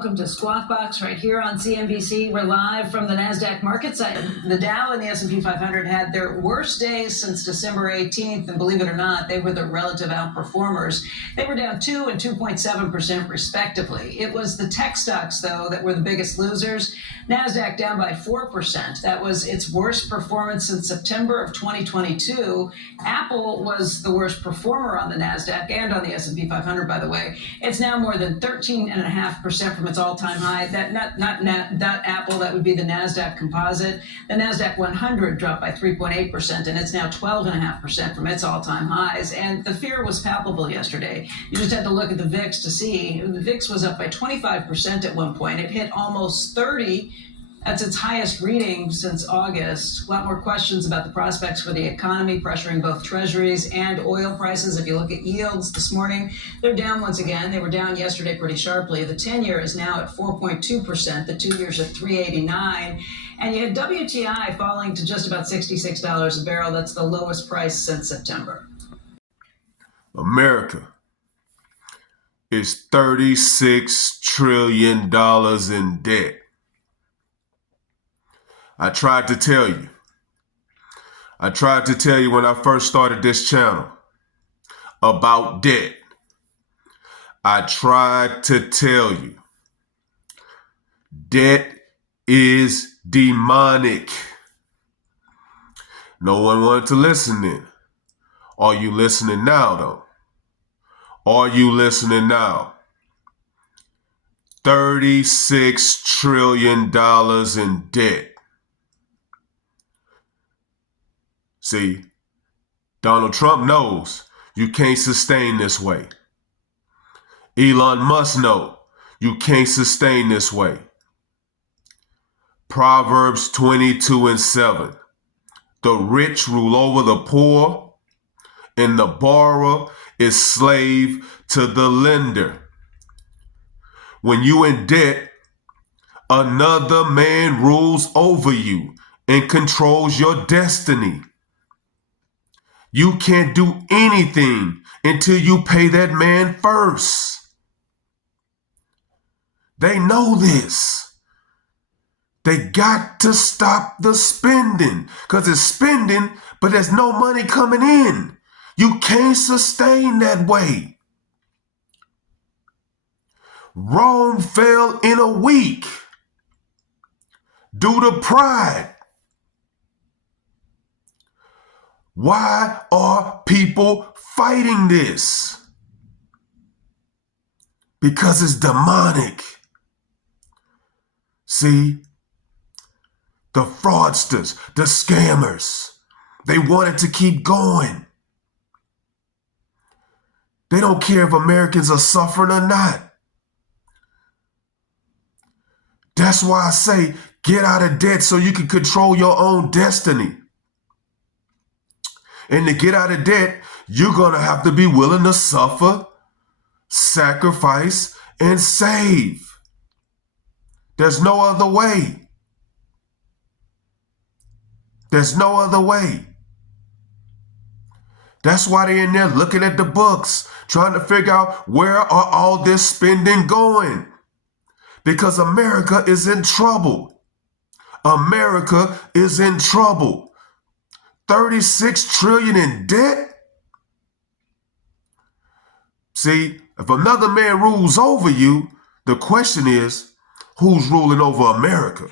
Welcome to Squawk Box right here on CNBC. We're live from the NASDAQ market site. The Dow and the S&P 500 had their worst days since December 18th, and believe it or not, they were the relative outperformers. They were down 2 and 2.7% respectively. It was the tech stocks, though, that were the biggest losers. NASDAQ down by 4%. That was its worst performance since September of 2022. Apple was the worst performer on the NASDAQ and on the S&P 500, by the way. It's now more than 13.5% from its all-time high. That not Apple, that would be the NASDAQ composite. The NASDAQ 100 dropped by 3.8%, and it's now 12.5% from its all-time highs. And the fear was palpable yesterday. You just had to look at the VIX to see. The VIX was up by 25% at one point. It hit almost 30. That's its highest reading since August. A lot more questions about the prospects for the economy, pressuring both treasuries and oil prices. If you look at yields this morning, they're down once again. They were down yesterday pretty sharply. The 10-year is now at 4.2%. The 2-year's at 3.89. And you had WTI falling to just about $66 a barrel. That's the lowest price since September. America is $36 trillion in debt. I tried to tell you when I first started this channel about debt. I tried to tell you debt is demonic. No one wanted to listen then. Are you listening now, though? Are you listening now? $36 trillion in debt. See, Donald Trump knows you can't sustain this way. Elon Musk knows you can't sustain this way. Proverbs 22:7. The rich rule over the poor, and the borrower is slave to the lender. When you in debt, another man rules over you and controls your destiny. You can't do anything until you pay that man first. They know this. They got to stop the spending, because it's spending, but there's no money coming in. You can't sustain that way. Rome fell in a week due to pride. Why are people fighting this? Because it's demonic. See, the fraudsters, the scammers, they wanted to keep going. They don't care if Americans are suffering or not. That's why I say get out of debt so you can control your own destiny. And to get out of debt, you're going to have to be willing to suffer, sacrifice, and save. There's no other way. There's no other way. That's why they're in there looking at the books, trying to figure out where are all this spending going. Because America is in trouble. America is in trouble. 36 trillion in debt? See, if another man rules over you, the question is, who's ruling over America?